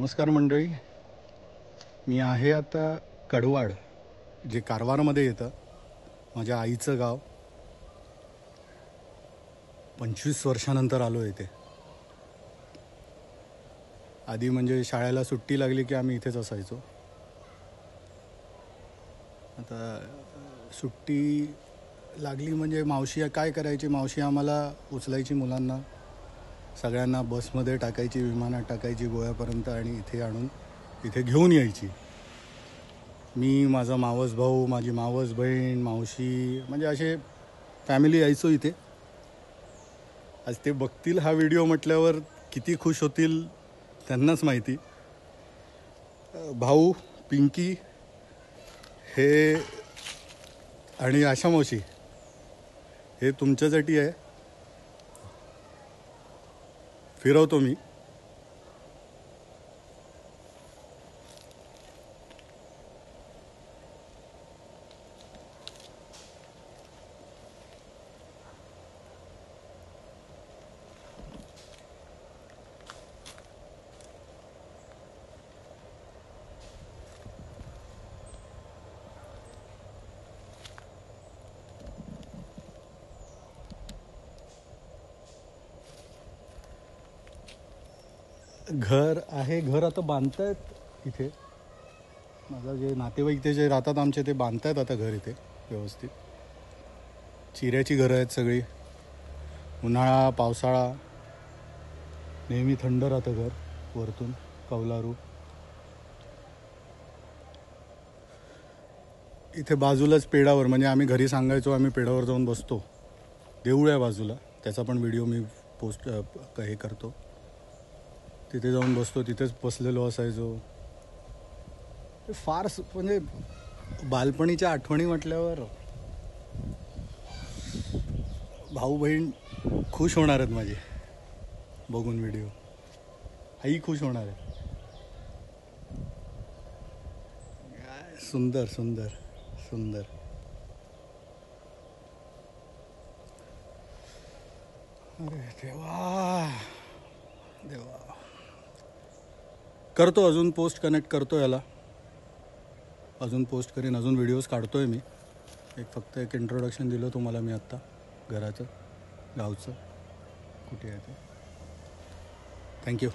नमस्कार मंडळी. मी आहे आता कडवाड, जे कारवारमध्ये येतं. माझ्या आईचं गाव. 25 वर्षानंतर आलो इथे. आधी म्हणजे शाळेला सुट्टी लागली की आम्ही इथेच असायचो. आता सुट्टी लागली म्हणजे मावशी काय करायची, मावशी आम्हाला उचलायची, मुलांना सगळ्यांना बसमध्ये टाकायची, विमानात टाकायची गोव्यापर्यंत आणि इथे आणून इथे घेऊन यायची. मी, माझा मावस भाऊ, माझी मावस बहीण, मावशी, म्हणजे असे फॅमिली यायचो इथे. आज ते बघतील हा व्हिडिओ म्हटल्यावर किती खुश होतील त्यांनाच माहिती. भाऊ, पिंकी हे आणि आशा मावशी हे तुमच्यासाठी आहे. फिरवतो मी. घर आहे, घर आता बांधतायत इथे. माझा जे नातेवाईक ते जे राहतात आमचे ते बांधतायत आता घर इथे व्यवस्थित. चिऱ्याची घरं आहेत सगळी. उन्हाळा पावसाळा नेहमी थंड राहतं घर. वरतून कौलारू. इथे बाजूलाच पेडावर, म्हणजे आम्ही घरी सांगायचो आम्ही पेडावर जाऊन बसतो. देऊळ आहे बाजूला, त्याचा पण व्हिडिओ मी पोस्ट हे करतो. तिथे जाऊन बसतो, तिथेच बसलेलो असायचो. फार म्हणजे बालपणीच्या आठवणी म्हटल्यावर भाऊ बहीण खुश होणार आहेत माझे बघून व्हिडिओ. आई खुश होणार आहे. सुंदर सुंदर सुंदर. अरे देवा देवा. करतो अजून पोस्ट, कनेक्ट करतो याला, अजून पोस्ट करीन, अजून व्हिडिओज काढतोय मी. फक्त एक इंट्रोडक्शन दिलं तुम्हाला मी आत्ता घराचं, गावचं कुठे आहे ते. थँक्यू.